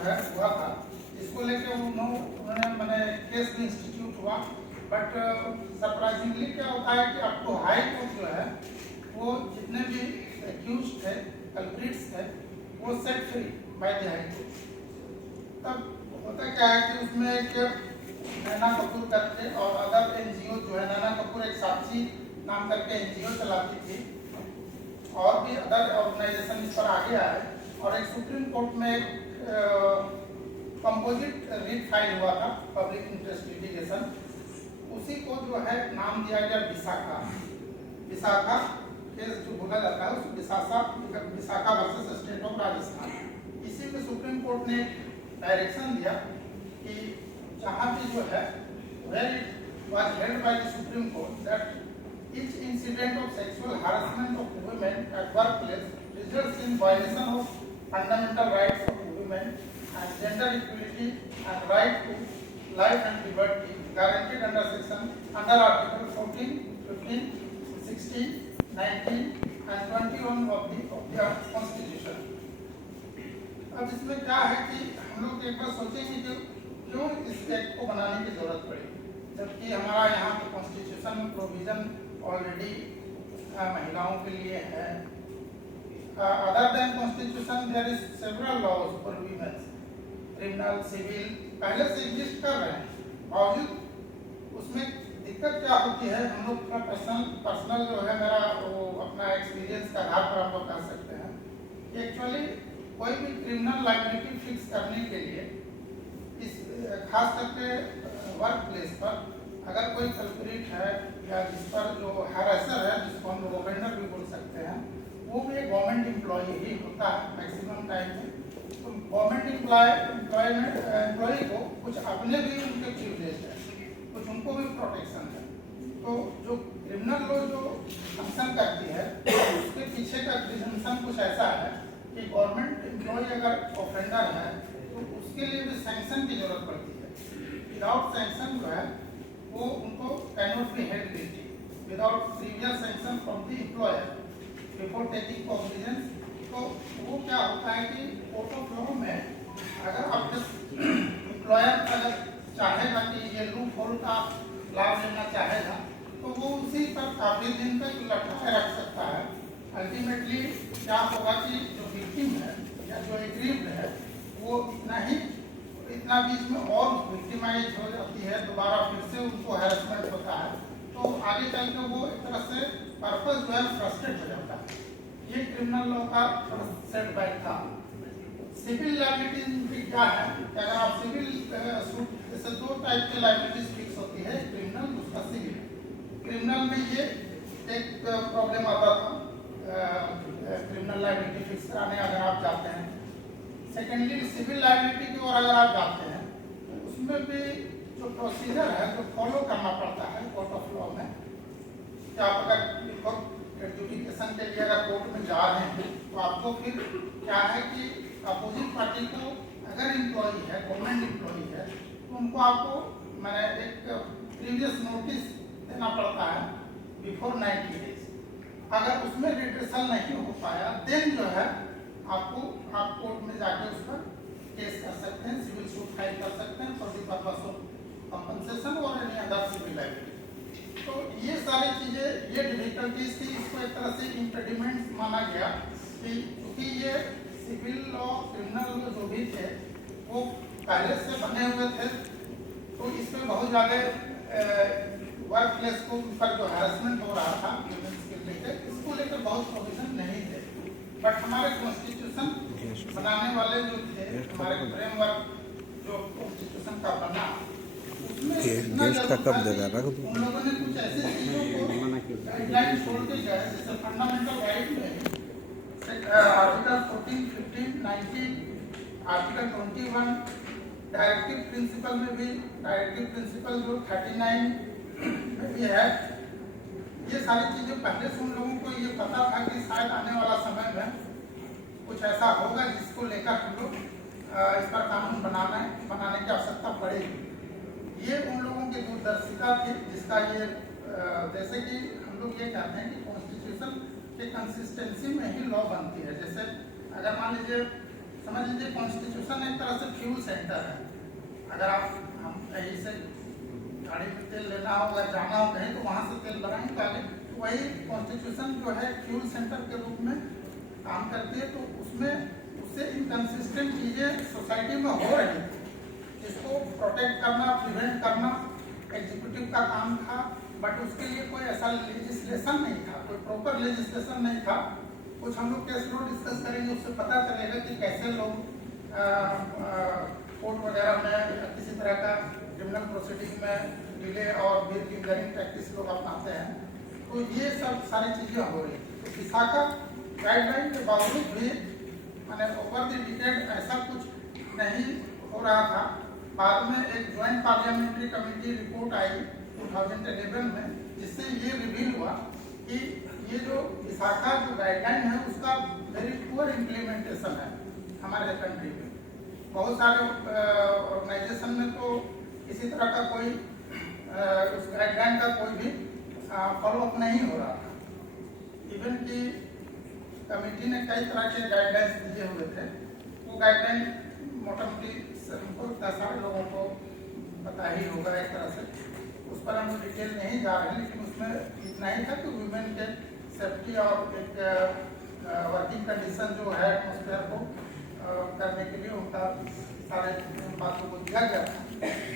जो है हुआ था, इसको लेके उन्होंने मैंने केस भी इंस्टीट्यूट हुआ, बट सरप्राइजिंगली क्या होता है कि अब तो हाई कोर्ट जो है वो जितने भी एक्यूज थे, कल्प्रिट्स थे, वो set free by the high court. तब होता क्या है कि उसमें एक नैना कपूर करके और अदर एनजीओ जो है, नैना कपूर एक साक्षी नाम करके एनजीओ चलाती थी, और भी अदर ऑर्गेनाइजेशन इस पर आगे आए, और एक सुप्रीम कोर्ट में एक कंपोजिट रिट फाइल हुआ था, पब्लिक इंटरेस्ट लिटिगेशन। उसी को जो है नाम दिया गया विशाखा केस जो बोला जाता है, उस Vishakha versus state of Rajasthan. इसी में सुप्रीम कोर्ट ने डायरेक्शन दिया कि जहाँ भी जो है where it was held by the supreme court that each incident of sexual harassment of women at workplace results in violation of fundamental rights of women and gender equality and right to life and liberty guaranteed under Article 14, 15, 16, 19 and 21 of the Constitution। अब इसमें क्या है कि हम लोग एक बार सोचेंगे कि क्यों इस एक्ट को बनाने की जरूरत पड़ी, जबकि हमारा यहाँ पे कॉन्स्टिट्यूशन प्रोविजन ऑलरेडी महिलाओं के लिए है। Other than constitution there is several laws for women, criminal, civil, पहले से एग्जिस्ट कर रहे हैं। बावजूद उसमें दिक्कत क्या होती है, हम लोग का पर्सनल जो है मेरा वो अपना एक्सपीरियंस का आधार पर हम लोग कह सकते हैं कि एक्चुअली कोई भी क्रिमिनल लायबिलिटी फिक्स करने के लिए इस खास करके वर्क प्लेस पर अगर कोई कल्प्रिट है या जिस पर जो हैरेसर है, जिसको हम लोग ऑफेंडर भी बोल सकते हैं, वो भी एक गवर्नमेंट एम्प्लॉई ही होता है मैक्सिमम टाइम में। तो गवर्नमेंट एम्प्लॉई को कुछ अपने भी उनके प्रिविलेज है, कुछ उनको भी प्रोटेक्शन है। तो जो क्रिमिनल लॉ जो फंक्शन करती है, उसके पीछे का प्रिजम्पशन कुछ ऐसा है कि गवर्नमेंट एम्प्लॉई अगर ऑफेंडर है तो उसके लिए भी सैंक्शन की जरूरत पड़ती है। विदाउट सैंक्शन जो है वो उनको cannot be held guilty without previous sanction from the employer before taking cognizance. तो वो क्या होता है कि कोर्ट ऑफ लॉ में अगर आप एम्प्लॉयर अगर चाहेगा कि ये लूप होल का लाभ लेना चाहेगा तो वो उसी पर काफी दिन तक लटकाए रख सकता है। अल्टीमेटली क्या होगा कि जो विक्टिम है या जो एग्रीव्ड है वो इतना बीच में और विक्टिमाइज हो जाती है, दोबारा फिर से उनको हैरेसमेंट होता है, तो आगे चल के वो एक तरह से पर्पस जो है फ्रस्ट्रेट हो जाता है। ये क्रिमिनल लॉ का सेटबैक था। सिविल लायबिलिटी भी क्या है कि अगर आप सिविल सूट, जैसे दो टाइप के लायबिलिटीज फिक्स होती है, क्रिमिनल दूसरा सिविल। क्रिमिनल में ये एक प्रॉब्लम आता था, क्रिमिनल लायबिलिटी फिक्स कराने अगर आप जाते हैं। सेकेंडली सिविल लायबिलिटी की ओर अगर आप जाते हैं तो उसमें भी जो प्रोसीजर है जो फॉलो करना पड़ता है कोर्ट ऑफ लॉ में, कि आप अगर एडजुडिकेशन के लिए अगर कोर्ट में जा रहे हैं तो आपको फिर क्या है कि अपोजिट पार्टी को अगर एम्प्लॉई है, गवर्नमेंट एम्प्लॉई है, तो उनको आपको मैंने एक प्रीवियस नोटिस देना पड़ता है बिफोर 90 डेज। अगर उसमें रिड्रेसल नहीं हो पाया देन जो है आप कोर्ट में जाके उस पर केस कर सकते हैं, सिविल सूट फाइल कर सकते हैं for the purpose of compensation और एनी अदर सिविल लायबिलिटी। तो ये सारी चीजें, ये डिफिकल्टीज थी, इसको एक तरह से इम्पेडिमेंट माना गया कि क्योंकि ये सिविल लॉ, क्रिमिनल लॉ जो भी थे वो पहले से बने हुए थे, तो इसमें बहुत ज्यादा वर्क प्लेस को पर जो हैरेसमेंट हो रहा था इसको लेकर बहुत प्रोविजन नहीं थे। बट हमारे कॉन्स्टिट्यूशन बनाने वाले जो थे, हमारे फ्रेमवर्क जो कॉन्स्टिट्यूशन का बना, उसमें उन लोगों ने कुछ ऐसे चीजों को गाइडलाइन छोड़ के गए, जैसे फंडामेंटल राइट में आर्टिकल 14, 15, 19, आर्टिकल 21, डायरेक्टिव प्रिंसिपल में भी, डायरेक्टिव प्रिंसिपल जो 39 में भी है। ये सारी चीजें पहले से उन लोगों को ये पता था कि शायद आने वाला समय में कुछ ऐसा होगा जिसको लेकर हम लोग इस पर कानून बनाने की आवश्यकता पड़ेगी। ये उन लोगों की दूरदर्शिता थी जिसका ये जैसे कि हम लोग ये कहते हैं कि कॉन्स्टिट्यूशन के कंसिस्टेंसी में ही लॉ बनती है। जैसे अगर मान लीजिए, समझ लीजिए कॉन्स्टिट्यूशन एक तरह से फ्यूल सेंटर है। अगर आप हम कहीं से गाड़ी में तेल लेना हो, अगर जाना हो कहीं, तो वहाँ से तेल भराएंगे पहले, तो वही कॉन्स्टिट्यूशन जो है फ्यूल सेंटर के रूप में काम करती है। तो उसमें उससे इनकन्सिस्टेंट चीज़ें सोसाइटी में हो रही थी, जिसको प्रोटेक्ट करना, प्रिवेंट करना एग्जीक्यूटिव का काम था, बट उसके लिए कोई ऐसा लेजिस्लेशन नहीं था, कोई प्रॉपर लेजिस्लेशन नहीं था। कुछ हम लोग केस लो डिस्कस करेंगे, उससे पता चलेगा कि कैसे लोग कोर्ट वगैरह में किसी तरह का क्रिमिनल प्रोसीडिंग में डिले और बिल फिंगरिंग प्रैक्टिस लोग अपनाते हैं। तो ये सब सारी चीज़ें हो रही हैं। तो विशाखा गाइडलाइन के बावजूद भी मैंने ओवर द डिकेड ऐसा कुछ नहीं हो रहा था। बाद में एक ज्वाइंट पार्लियामेंट्री कमेटी रिपोर्ट आई 2011 में, जिससे ये रिवील हुआ कि ये जो विशाखा जो गाइडलाइन है उसका वेरी पुअर इम्प्लीमेंटेशन है हमारे कंट्री में। बहुत सारे ऑर्गेनाइजेशन में तो इसी तरह का कोई उस गाइडलाइन का कोई भी फॉलोअप नहीं हो रहा था। इवन कि कमेटी ने कई तरह के गाइडलाइंस दिए हुए थे, वो गाइडलाइन मोटामोटी इतना सारे लोगों को पता ही होगा एक तरह से, उस पर हम डिटेल नहीं जा रहे हैं। लेकिन उसमें इतना ही था कि वुमेन के सेफ्टी और एक वर्किंग कंडीशन जो है एटमोसफेयर को करने के लिए उनका सारे बातों को दिया गया था।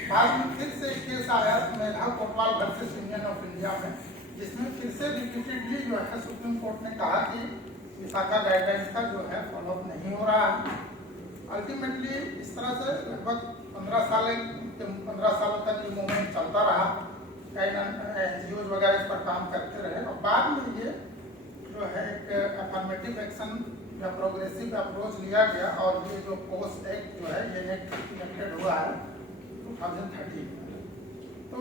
बाद में फिर से एक केस आया Medha Kotwal versus union of India में, जिसमें फिर से रिपीटेडली जो है सुप्रीम कोर्ट ने कहा कि विशाखा गाइडलाइंस का जो है फॉलोअप नहीं हो रहा है। अल्टीमेटली इस तरह से लगभग 15 सालों तक ये मूवमेंट चलता रहा। कई NGOs वगैरह इस पर काम करते रहे, और बाद में ये जो है एक अफर्मेटिव एक्शन या प्रोग्रेसिव अप्रोच लिया गया, और ये जो पोस्ट एक्ट जो है ये इनेक्टेड हुआ है 2013 में। तो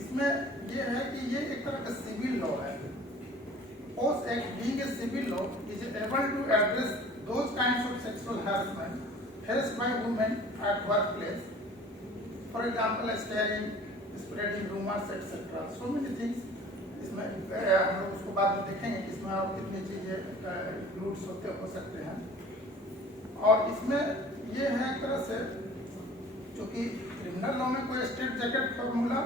इसमें ये है कि ये एक तरह का सिविल लॉ है। Post act being a civil law is able to address those kinds of sexual harassment faced by women at workplace, for example staring, spreading rumors etc. so many things। इसमें हम लोग उसको बाद में देखेंगे कि इसमें और कितनी चीज़ें इंक्लूड हो सकते हैं। और इसमें ये है एक तरह से, चूँकि क्रिमिनल लॉ में कोई स्ट्रेट जैकेट फॉर्मूला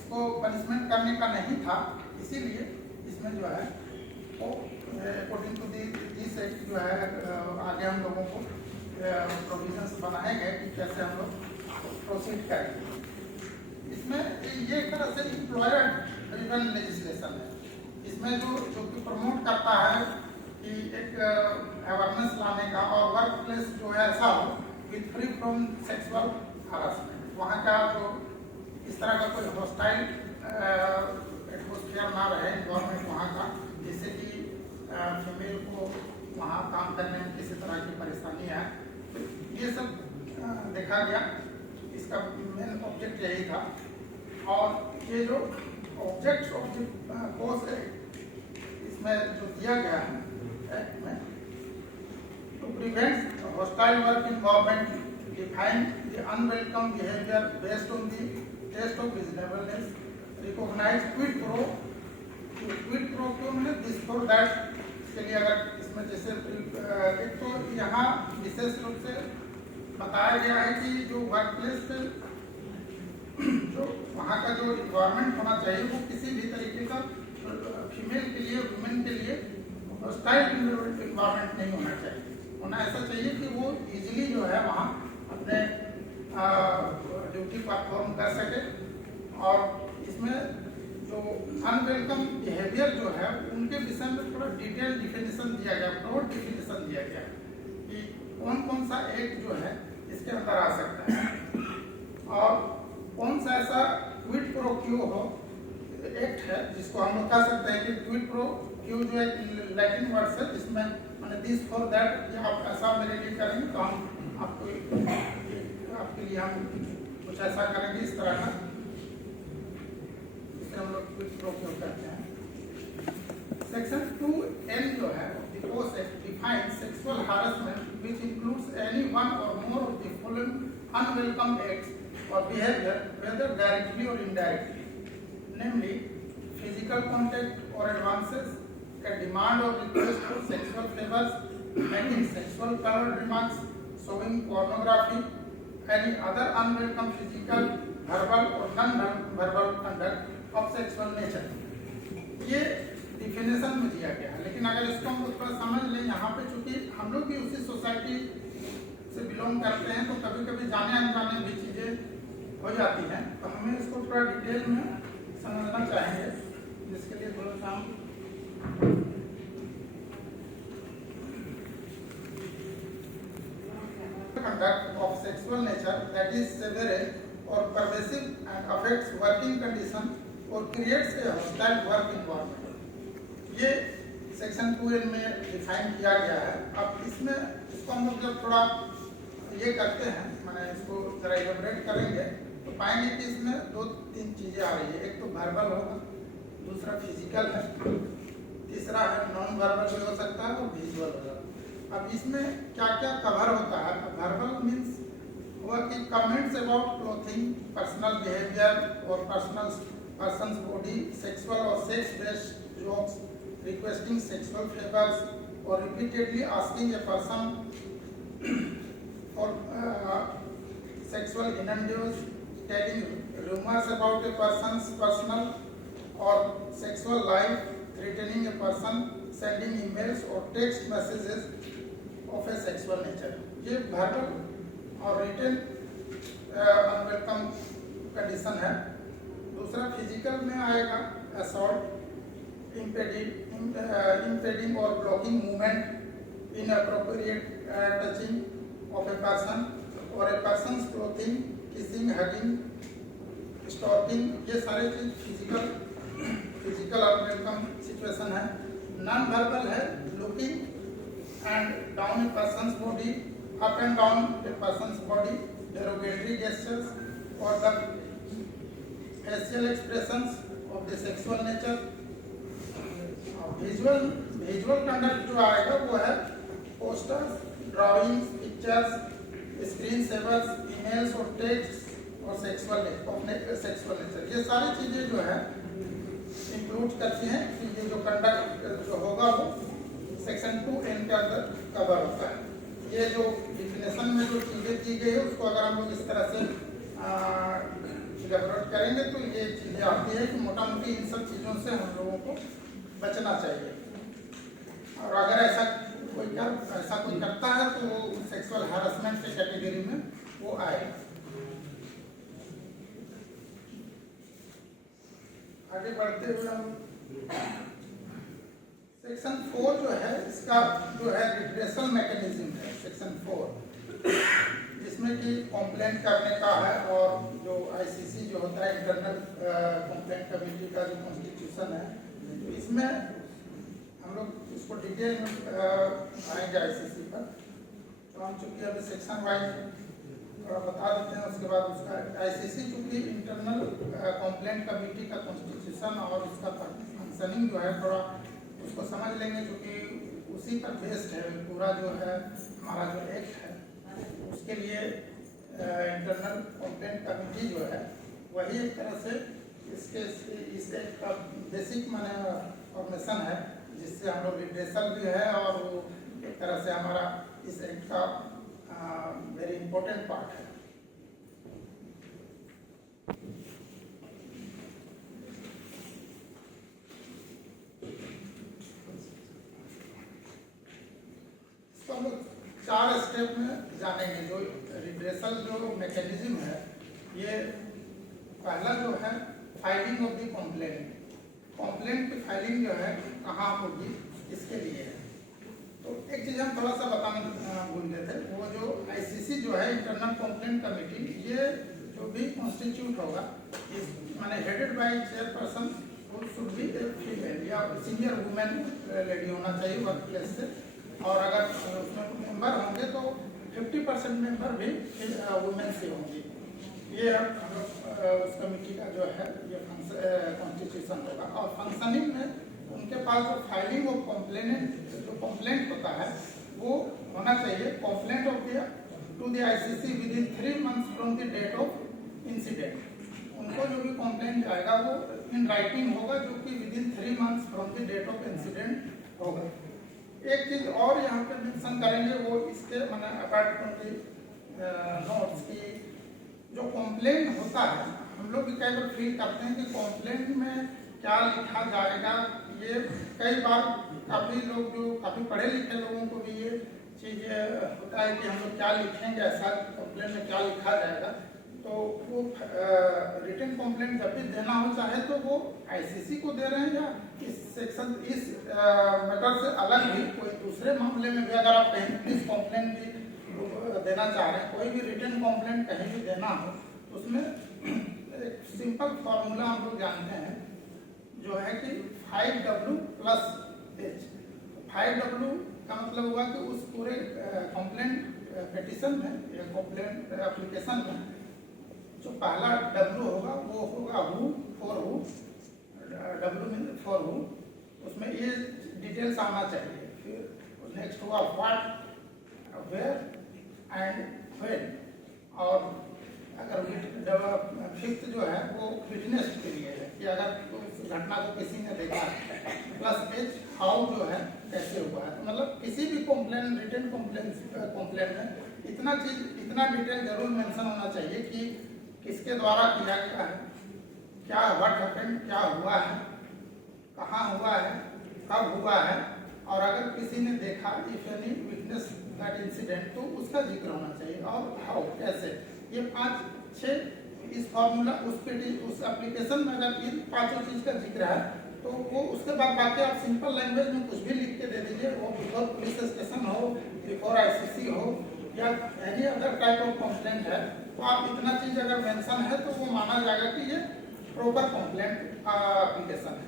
इसको पनिशमेंट करने का नहीं था, इसीलिए इसमें जो है वो अकॉर्डिंग टू दिस एक्ट जो है आगे हम लोगों को प्रोविजंस बनाए गए कि कैसे हम लोग प्रोसीड करेंगे। इसमें ये एक तरह से एम्प्लॉयर ड्रिवन लेजिस्लेशन है। इसमें जो कि प्रमोट करता है कि एक अवेयरनेस लाने का, और वर्क प्लेस जो है ऐसा हो with free from sexual harassment. वहाँ का जो इस तरह का कोई हॉस्टाइल एटमोसफियर ना रहे इन्वायरमेंट वहाँ का, जिससे कि फीमेल को वहाँ काम करने में किसी तरह की परेशानी है। तो ये सब देखा गया, इसका मेन ऑब्जेक्ट यही था। और ये जो object of the POSH act इसमें जो दिया गया है एक्ट में, to prevent hostile work environment, define the unwelcome behaviour based on the test of reasonableness, recognise quid pro quo है दिस फॉर दैट के लिए। अगर इसमें जैसे एक तो यहाँ विशेष रूप से बताया गया है कि जो वर्क प्लेस पे जो वहाँ का जो इन्वायरमेंट होना चाहिए वो किसी भी तरीके का फीमेल के लिए, वुमेन के लिए हॉस्टाइल इन्वायरमेंट नहीं होना चाहिए। होना ऐसा चाहिए कि वो इजीली जो है वहाँ अपने ड्यूटी परफॉर्म कर सके। और इसमें जो अनवेलकम बिहेवियर जो है उनके विषय में थोड़ा डिटेल डिफिनेशन दिया गया, ब्रॉड डिफिनेशन दिया गया कि कौन कौन सा एक्ट जो है इसके अंदर आ सकता है, और कौन सा ऐसा क्विड प्रो क्यो हो एक्ट है जिसको हम लोग कह सकते हैं कि क्विड प्रो क्यो जो एक लैटिन वर्ड है, जिसमें मैंने दिस फॉर दैट कि आप ऐसा मेरे लिए करेंगे तो हम आपके लिए हम कुछ ऐसा करेंगे, इस तरह का हम लोग क्विड प्रो क्यो करते हैं। सेक्शन 2N जो है post act defines sexual harassment which includes any one or more of the following unwelcome acts or behaviour whether directly or indirectly, namely physical contact or advances, a demand or request for sexual favors, making sexual colored remarks, showing pornography, any other unwelcome physical, verbal or non-verbal conduct of sexual nature. ये definition में दिया गया है, लेकिन अगर इसको हम थोड़ा समझ लें, यहाँ पे चूंकि हम लोग भी उसी सोसाइटी से बिलोंग करते हैं तो कभी कभी जाने अनजाने भी चीज़ें हो जाती हैं, तो हमें इसको थोड़ा डिटेल में समझना चाहेंगे, जिसके लिए थोड़ा सा हम conduct of sexual nature that is severe or pervasive and affects working condition or creates a hostile work environment. ये सेक्शन 2 में डिफाइन किया गया है। अब इसमें इसको हम लोग जब थोड़ा ये करते हैं, मैंने इसको जरा इलेबोरेट करेंगे तो पाएंगे कि इसमें 2-3 चीज़ें आ रही है। एक तो वर्बल होगा, दूसरा फिजिकल है, तीसरा है नॉन वर्बल भी हो सकता है और विजुअल होगा। अब इसमें क्या क्या कवर होता है? वर्बल मीन्स हुआ कि comments about clothing, personal behaviour or person's body, sexual or sex based jokes, requesting sexual favours or repeatedly asking a person for sexual innuendos, telling rumours about a person's personal or sexual life, threatening a person, sending emails or text messages of a sexual nature. ये verbal or written unwelcome condition है। दूसरा physical में आएगा assault, impeding or blocking movement, inappropriate touching of a person or a person's clothing, kissing, hugging, stalking, ये सारे चीज physical unwelcome situation है। Non verbal है looking and down a person's body, up and down a person's body, derogatory gestures or the facial expressions of the sexual nature. Visual conduct जो आएगा वो है posters, drawings, pictures, screen savers, emails और texts और sexual nature। ये सारी चीजें जो है इंक्लूड करती हैं कि ये जो कंडक्ट जो होगा वो सेक्शन 2N के अंदर कवर होता है। ये जो डिफिनेशन में जो चीज़ें दी गई है उसको अगर हम लोग इस तरह से इलेबोरेट करेंगे तो ये चीज़ें आती है कि मोटा मोटी इन सब चीज़ों से हम लोगों को बचना चाहिए, और अगर ऐसा कोई करता है तो वो सेक्सुअल हैरेसमेंट के कैटेगरी में वो आएगा। आगे बढ़ते हुए हम सेक्शन 4 जो है इसका जो है रिड्रेसल मैकेनिज्म है सेक्शन 4, जिसमें कि कंप्लेंट करने का है, और जो आईसीसी जो होता है इंटरनल कंप्लेंट कमेटी का जो कॉन्स्टिट्यूशन है, तो इसमें हम लोग इसको डिटेल में आएंगे आईसीसी पर। तो हम चूँकि अभी सेक्शन वाइज थोड़ा बता देते हैं, उसके बाद उसका आईसीसी चूँकि इंटरनल कंप्लेंट कमेटी का कॉन्स्टिट्यूशन और उसका फंक्शनिंग जो है थोड़ा उसको समझ लेंगे, क्योंकि उसी पर बेस्ड है पूरा जो है हमारा जो एक्ट है। उसके लिए इंटरनल कंप्लेंट कमेटी जो है वही एक तरह से इस एक्ट का बेसिक माने फॉर्मेशन है, जिससे हम लोग रिड्रेसल भी है और वो एक तरह से हमारा इस एक्ट का वेरी इंपॉर्टेंट पार्ट है। हम लोग 4 स्टेप में जानेंगे। जो रिड्रेसल जो मैकेनिज्म है, ये पहला जो है फाइलिंग ऑफ द कंप्लेंट की फाइलिंग जो है कहाँ होगी इसके लिए है। तो एक चीज़ हम थोड़ा सा बताना भूल गए थे, वो जो आईसीसी जो है इंटरनल कंप्लेंट कमेटी, ये जो भी कॉन्स्टिट्यूट होगा इस माने headed by chairperson should be a female या सीनियर वुमेन लेडी होना चाहिए वर्क प्लेस से, और अगर उसमें मेंबर होंगे तो 50% मेंबर भी वुमेन से होंगी। ये उस कमेटी का जो है ये कॉन्स्टिट्यूशन होगा। और फंक्शनिंग में उनके पास जो फाइलिंग ऑफ कंप्लेंट होता है वो होना चाहिए। Complaint of the to the ICC within 3 months from the date of incident. उनको जो भी कंप्लेंट जाएगा वो इन राइटिंग होगा, जो कि within 3 months from the date of incident होगा। एक चीज और यहाँ पे मेंशन करेंगे, वो इसके माने अपार्ट फ्रॉम द नोट्स की जो कॉम्प्लेन होता है, हम लोग भी कई बार फील करते हैं कि कॉम्प्लेन में क्या लिखा जाएगा। ये कई बार काफ़ी लोग जो काफ़ी पढ़े लिखे लोगों को भी ये चीज़ होता है कि हम लोग क्या लिखेंगे, ऐसा कॉम्प्लेन में क्या लिखा जाएगा। तो वो रिटन कॉम्प्लेन जब भी देना हो, चाहे तो वो आईसीसी को दे रहे हैं या इस सेक्शन इस मैटर से अलग भी कोई दूसरे मामले में भी अगर आप कहीं इस कॉम्प्लेन भी देना चाह रहे हैं, कोई भी रिटन कॉम्प्लेन कहीं भी देना हो, उसमें एक सिंपल फॉर्मूला हम लोग जानते हैं जो है कि 5W + H। 5W का मतलब हुआ कि उस पूरे कंप्लेंट पिटीशन में या कंप्लेंट एप्लीकेशन में जो पहला W होगा वो होगा who, for who, W mean for who, उसमें ये डिटेल्स आना चाहिए। फिर नेक्स्ट हुआ व्हाट, वेयर एंड व्हेन, और अगर फिफ्थ जो है वो विटनेस के लिए है कि अगर उस घटना को किसी ने देखा है, प्लस एच हाउ जो है कैसे हुआ है। तो मतलब किसी भी कॉम्प्लेन रिटन कॉम्प्लेन में इतना डिटेल जरूर मेंशन होना चाहिए कि किसके द्वारा किया गया है, क्या व्हाट हैपेंड, क्या हुआ है, कहाँ हुआ है, कब हुआ है, और अगर किसी ने देखा if any witness that incident तो उसका जिक्र होना चाहिए, और हाउ कैसे। ये 5-6 इस फॉर्मूला उस एप्लीकेशन में अगर इन पांचों चीज का जिक्र है तो वो उसके बाद बाकी आप सिंपल लैंग्वेज में कुछ भी लिख के दे दीजिए, वो बिफोर पुलिस स्टेशन हो, बिफोर आईसीसी हो या any other type of complaint है, तो आप इतना चीज अगर मेंशन है तो वो माना जाएगा कि ये प्रॉपर कंप्लेंट एप्लीकेशन है।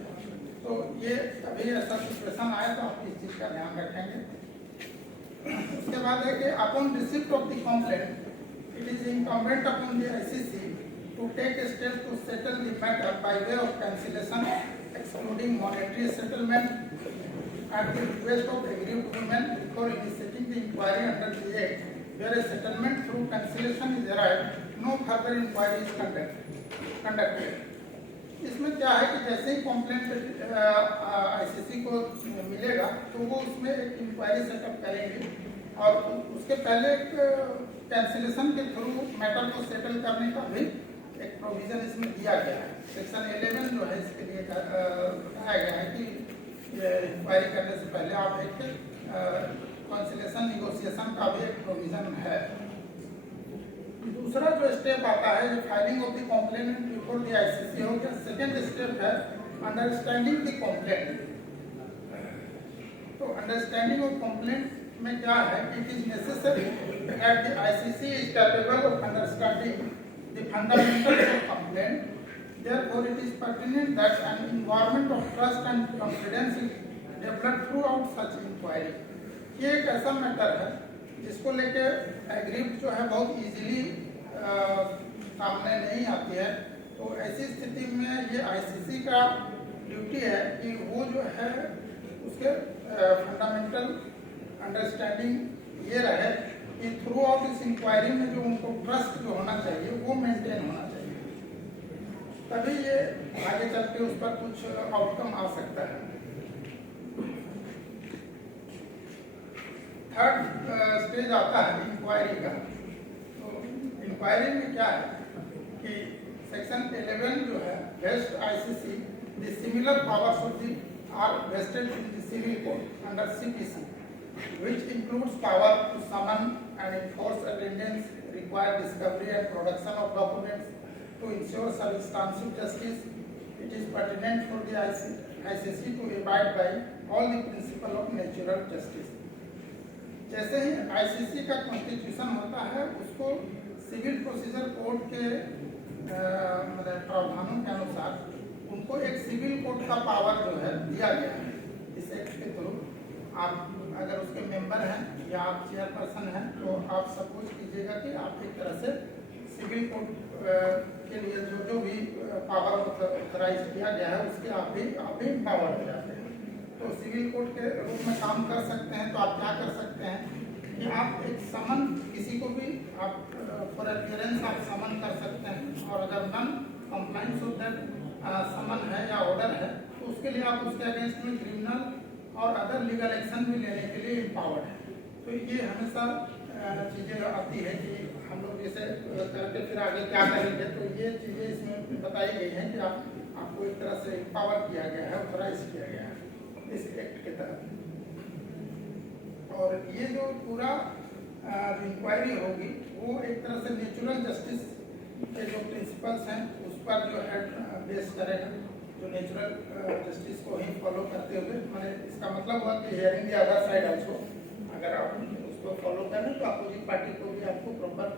तो ये कभी ऐसा सिचुएशन आए तो आप इस चीज का ध्यान रखेंगे। उसके बाद है कि upon receipt of the complaint it is incumbent upon the ICC to take a step to settle the matter by way of cancellation, excluding monetary settlement at the request of aggrieved women before initiating the inquiry under the Act. Where a settlement through cancellation is arrived, no further inquiry is conducted. इसमें क्या है कि जैसे ही complaint ICC को मिलेगा तो वो उसमें एक इंक्वायरी सेटअप करेंगे और उसके पहले एक कैंसिलेशन के थ्रू मैटर को सेटल करने का भी एक प्रोविजन इसमें दिया गया है। सेक्शन 11 जो है इसके लिए बताया गया है कि इंक्वायरी करने से पहले आप एक कैंसिलेशन निगोशिएशन का भी एक प्रोविजन है। दूसरा जो स्टेप आता है, filing of the complaint before the ICC हो गया। सेकेंड स्टेप है अंडरस्टैंडिंग द कंप्लेंट। तो अंडरस्टैंडिंग ऑफ कंप्लेंट में क्या है, it is necessary that the ICC is capable of understanding the fundamentals of complaint, therefore it is pertinent that an environment of trust and confidence is developed throughout such inquiry. ये एक ऐसा matter है जिसको लेके aggrieved जो है बहुत easily सामने नहीं आती है। तो ऐसी स्थिति में ये आईसीसी का ड्यूटी है कि वो जो है उसके फंडामेंटल अंडरस्टैंडिंग ये रहे कि थ्रू आउट इस इंक्वायरी में जो उनको ट्रस्ट जो होना चाहिए वो मेंटेन होना चाहिए, तभी ये आगे चल के उस पर कुछ आउटकम आ सकता है। थर्ड स्टेज आता है इंक्वायरी का। तो इंक्वायरी में क्या है कि सेक्शन 11 जो है vest ICC the similar powers of the are vested in the civil code under CPC which includes power to summon and enforce attendance, require discovery and production of documents to ensure substantive justice. It is pertinent for the ICC to abide by all the principle of natural justice. जैसे ही ICC का constitution होता है उसको civil procedure code के प्रावधानों के अनुसार उनको एक सिविल कोड का पावर जो है दिया गया है। इस एक्ट के थ्रू आप अगर उसके मेंबर हैं या आप चेयरपर्सन हैं तो आप सपोज कीजिएगा कि आप एक तरह से सिविल कोड के लिए जो भी पावर ऑथराइज किया गया है उसके आप भी पावर हो जाते हैं। तो सिविल कोड के रूप में काम कर सकते हैं। तो आप क्या कर सकते हैं कि आप एक समन किसी को भी आप फॉर अपीयरेंस आप समन कर सकते हैं, और अगर non compliance of that summon है या ऑर्डर है तो उसके लिए आप उसके अगेंस्ट में क्रिमिनल और अदर लीगल एक्शन भी लेने के लिए इम्पावर्ड है। तो ये हमेशा चीज़ें आती है कि करके फिर आगे क्या करेंगे, तो ये चीज़ें इसमें बताई गई हैं कि आपको एक तरह से पावर किया गया है, ऑथराइज किया गया है इस एक्ट के तहत। और ये जो पूरा इंक्वायरी होगी वो एक तरह से नेचुरल जस्टिस के जो प्रिंसिपल्स हैं उस पर जो है बेस करेगा, जो नेचुरल जस्टिस को ही फॉलो करते हुए, मैंने इसका मतलब हुआ कि hearing the other side also, अगर आप उसको फॉलो करें तो अपोजिट पार्टी को भी आपको प्रॉपर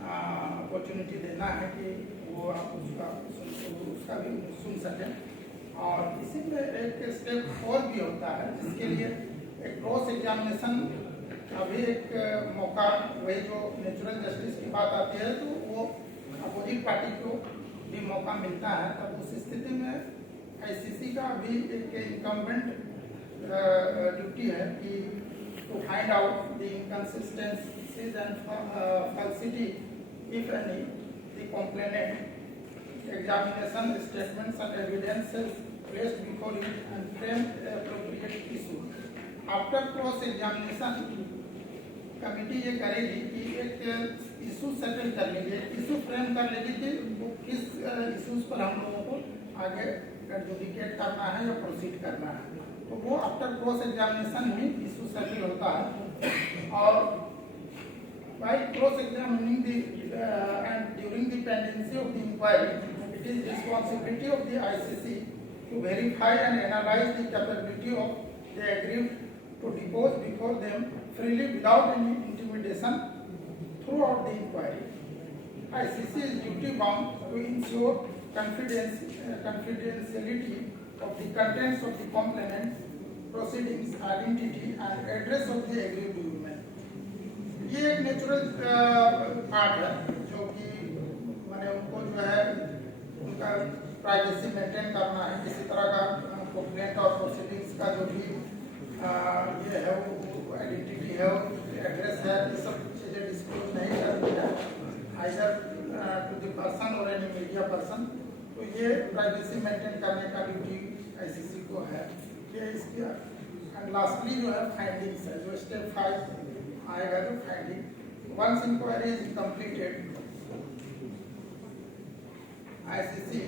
अपॉर्चुनिटी देना है कि वो आप उसका भी सुन सकें। और इसी में एक स्टेप और भी होता है जिसके लिए एक क्रॉस एग्जामिनेशन का भी एक मौका, वही जो नेचुरल जस्टिस की बात आती है तो वो अपोजिट पार्टी को भी मौका मिलता है। तब उस स्थिति में आईसीसी का भी एक इनकम्बेंट ड्यूटी है कि to find out the inconsistencies and falsity, if any, the complainant examination statements and evidences placed before it and frame appropriate issue. After cross examination, committee ये करेगी कि एक इशू सेटल कर लीजिए, इशू फ्रेम कर लेगी कि वो किस इशूज पर हम लोगों को आगे एडजुडिकेट करना है या प्रोसीड करना है, तो वो आफ्टर क्रॉस एग्जामिनेशन ही इशू सेटल होता है। और by cross examining the and during the pendency of the inquiry, it is responsibility of the ICC to verify and analyse the capability of the aggrieved to depose before them freely without any intimidation throughout the inquiry. ICC is duty bound to ensure confidentiality of the contents of the complainant proceedings, identity and address of the aggrieved women. ये एक natural part है जो कि मैंने उनको जो है उनका प्राइवेसी मेंटेन करना है, किसी तरह का कंप्लेंट और प्रोसीडिंग्स का जो भी ये है वो आइडेंटिटी है, एड्रेस है, ये सब चीज़ें डिस्क्लोज नहीं करनी है आइदर टू द पर्सन और एनी मीडिया पर्सन। तो ये प्राइवेसी मेंटेन करने का ड्यूटी आईसीसी को है। ये इसके एंड लास्टली जो है फाइंडिंग्स है, जो स्टेप 5 आएगा जो finding, once inquiry is completed ICC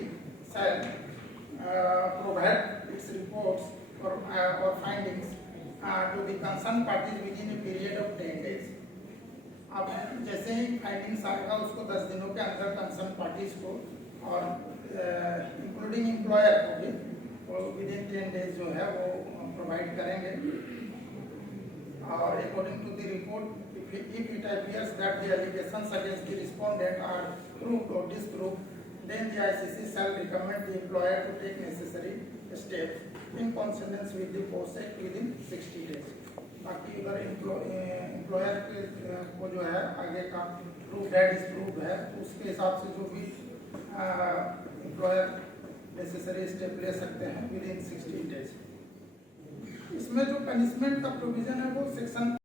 shall provide its reports or findings to the concerned parties within a period of 10 days. अब जैसे ही फाइंडिंग्स आएगा उसको 10 दिनों के अंदर कंसर्न पार्टीज को और इंक्लूडिंग एम्प्लॉयर को भी वो विदिन 10 डेज जो है वो प्रोवाइड करेंगे। और according to the report, if it appears that the allegations against the respondent are proved or disproved, then the ICC shall recommend the employer to take necessary steps in consonance with the post act within 60 days. बाकी अगर employer को जो है आगे का proof है disprove है उसके हिसाब से जो भी एम्प्लॉयर नेसेसरी स्टेप ले सकते हैं विद इन 60 डेज। इसमें जो पनिशमेंट का प्रोविजन है वो सेक्शन